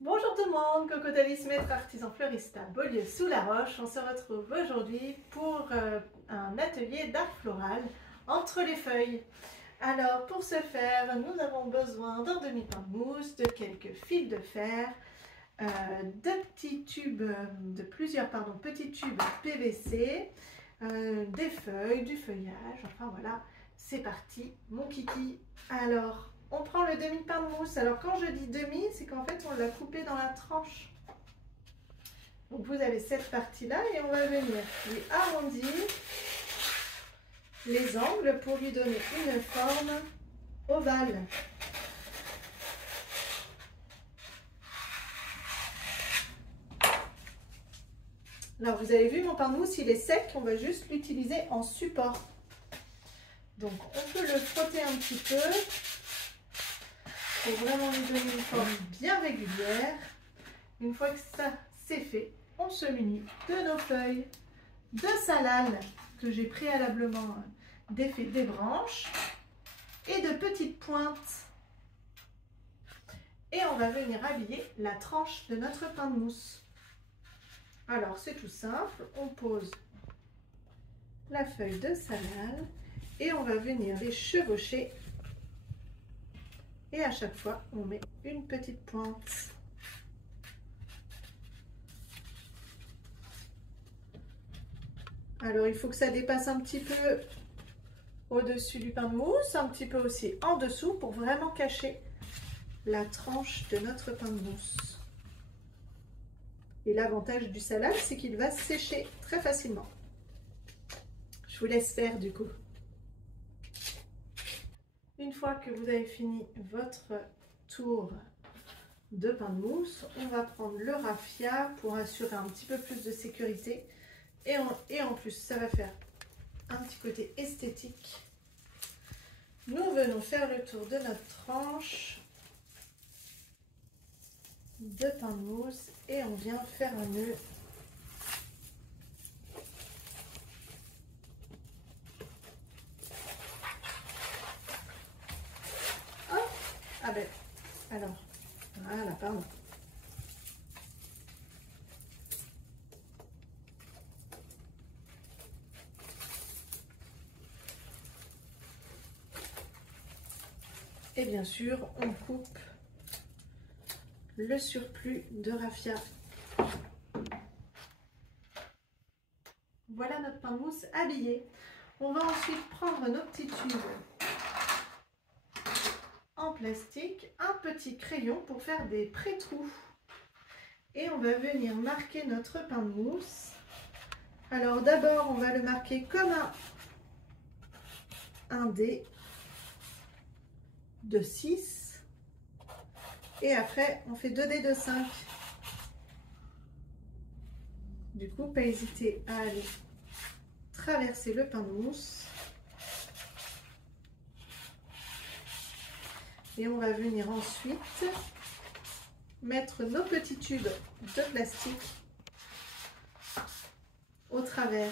Bonjour tout le monde, Coco Dalis, maître artisan fleuriste à Beaulieu-sous-la-Roche. On se retrouve aujourd'hui pour un atelier d'art floral entre les feuilles. Alors pour ce faire, nous avons besoin d'un demi-pain de mousse, de quelques fils de fer, de petits tubes, petits tubes PVC, des feuilles, du feuillage, enfin voilà, c'est parti mon kiki. Alors on prend le demi-pain de mousse. Alors quand je dis demi, c'est qu'en fait on l'a coupé dans la tranche. Donc vous avez cette partie-là et on va venir lui arrondir les angles pour lui donner une forme ovale. Alors vous avez vu, mon pain de mousse il est sec, on va juste l'utiliser en support. Donc on peut le frotter un petit peu pour vraiment lui donner une forme bien régulière. Une fois que ça c'est fait, on se munit de nos feuilles de salal que j'ai préalablement défait des branches et de petites pointes. Et on va venir habiller la tranche de notre pain de mousse. Alors c'est tout simple, on pose la feuille de salal et on va venir les chevaucher. Et à chaque fois, on met une petite pointe. Alors, il faut que ça dépasse un petit peu au-dessus du pain de mousse, un petit peu aussi en dessous pour vraiment cacher la tranche de notre pain de mousse. Et l'avantage du salade, c'est qu'il va sécher très facilement. Je vous laisse faire du coup. Une fois que vous avez fini votre tour de pain de mousse, on va prendre le raffia pour assurer un petit peu plus de sécurité. Et en plus, ça va faire un petit côté esthétique. Nous venons faire le tour de notre tranche de pain de mousse et on vient faire un nœud. Hop. Ah ben, alors, voilà, pardon. Et bien sûr, on coupe le surplus de raffia. Voilà notre pain de mousse habillé. On va ensuite prendre nos petits tubes en plastique, un petit crayon pour faire des pré-trous. Et on va venir marquer notre pain de mousse. Alors d'abord, on va le marquer comme un dé de 6. Et après, on fait 2 dés de 5. Du coup, pas hésiter à aller traverser le pain de mousse. Et on va venir ensuite mettre nos petits tubes de plastique au travers.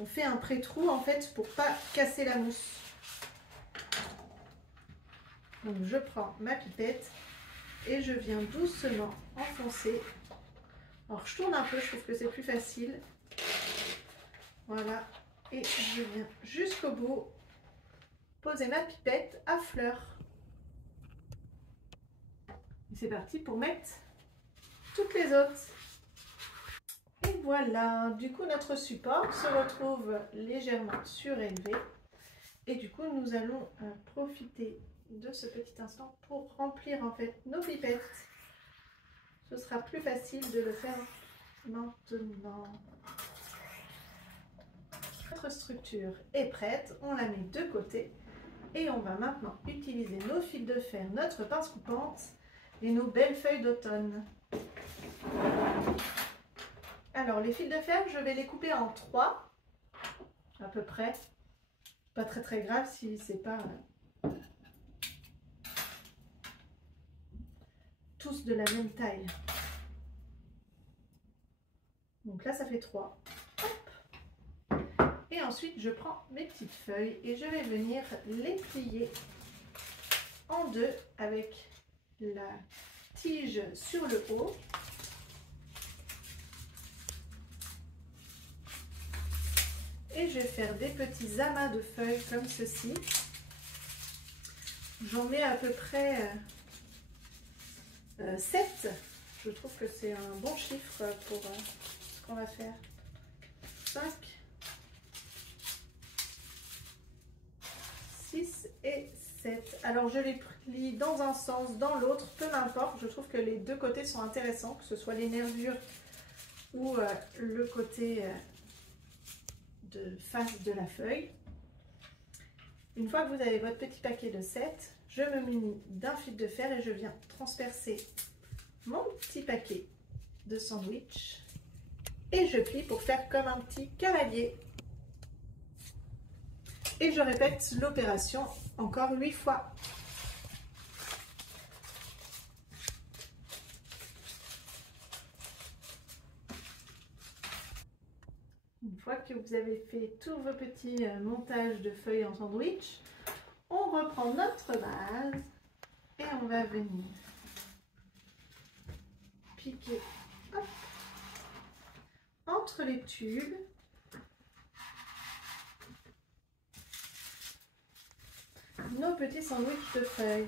On fait un pré-trou en fait pour pas casser la mousse. Donc je prends ma pipette et je viens doucement enfoncer. Alors je tourne un peu, je trouve que c'est plus facile. Voilà, et je viens jusqu'au bout poser ma pipette à fleurs. C'est parti pour mettre toutes les autres. Et voilà, du coup notre support se retrouve légèrement surélevé. Et du coup nous allons profiter de ce petit instant pour remplir en fait nos pipettes. Ce sera plus facile de le faire maintenant. Notre structure est prête, on la met de côté. Et on va maintenant utiliser nos fils de fer, notre pince coupante et nos belles feuilles d'automne. Alors les fils de fer, je vais les couper en 3 à peu près. Pas très grave si c'est pas tous de la même taille. Donc là ça fait 3. Hop. Et ensuite je prends mes petites feuilles et je vais venir les plier en 2 avec tige sur le haut. Et je vais faire des petits amas de feuilles comme ceci. J'en mets à peu près 7. Je trouve que c'est un bon chiffre pour ce qu'on va faire. 5, 6 et 7. Alors je les plie dans un sens, dans l'autre, peu m'importe. Je trouve que les deux côtés sont intéressants, que ce soit les nervures ou le côté de face de la feuille. Une fois que vous avez votre petit paquet de 7, je me munis d'un fil de fer et je viens transpercer mon petit paquet de sandwich et je plie pour faire comme un petit cavalier. Et je répète l'opération encore 8 fois. Une fois que vous avez fait tous vos petits montages de feuilles en sandwich, on reprend notre base et on va venir piquer hop, entre les tubes. Nos petits sandwichs de feuilles.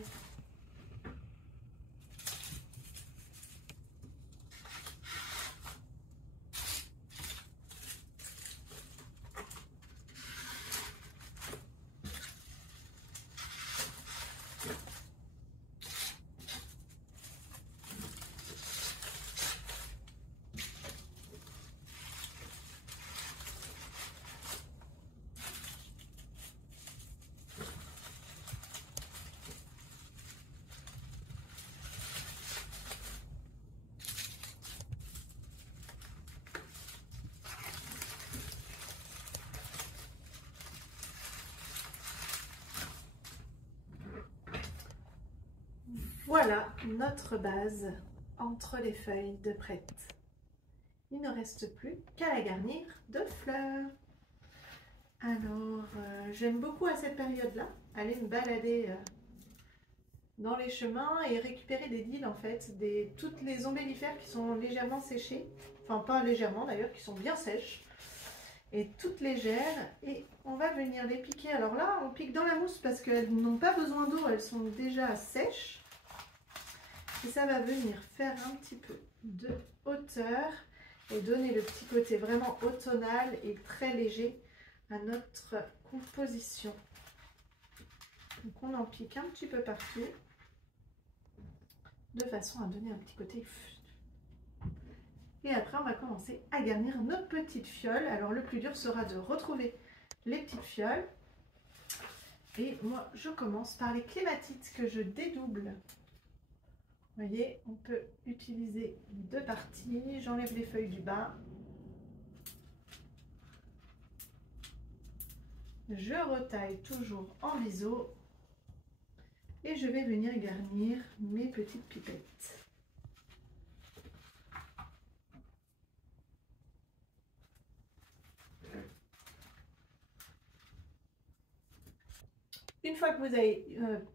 Voilà notre base entre les feuilles de prête. Il ne reste plus qu'à la garnir de fleurs. Alors, j'aime beaucoup à cette période-là, aller me balader dans les chemins et récupérer des dils en fait, toutes les ombellifères qui sont légèrement séchées, enfin pas légèrement d'ailleurs, qui sont bien sèches et toutes légères, et on va venir les piquer. Alors là, on pique dans la mousse parce qu'elles n'ont pas besoin d'eau, elles sont déjà sèches. Et ça va venir faire un petit peu de hauteur et donner le petit côté vraiment automnal et très léger à notre composition. Donc on en pique un petit peu partout de façon à donner un petit côté. Et après on va commencer à garnir nos petites fioles. Alors le plus dur sera de retrouver les petites fioles. Et moi je commence par les clématites que je dédouble. Vous voyez, on peut utiliser les deux parties. J'enlève les feuilles du bas. Je retaille toujours en biseau. Et je vais venir garnir mes petites pipettes. Une fois que vous avez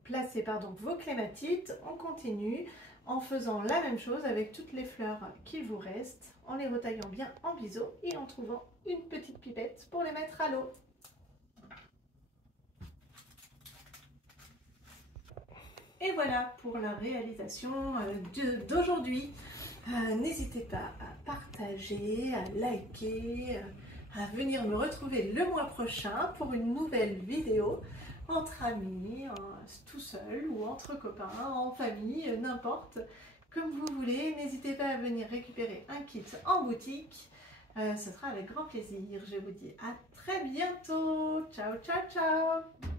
placé vos clématites, on continue en faisant la même chose avec toutes les fleurs qu'il vous reste, en les retaillant bien en biseau et en trouvant une petite pipette pour les mettre à l'eau. Et voilà pour la réalisation d'aujourd'hui. N'hésitez pas à partager, à liker, à venir me retrouver le mois prochain pour une nouvelle vidéo. Entre amis, tout seul ou entre copains, en famille, n'importe, comme vous voulez. N'hésitez pas à venir récupérer un kit en boutique. Ce sera avec grand plaisir. Je vous dis à très bientôt. Ciao, ciao, ciao.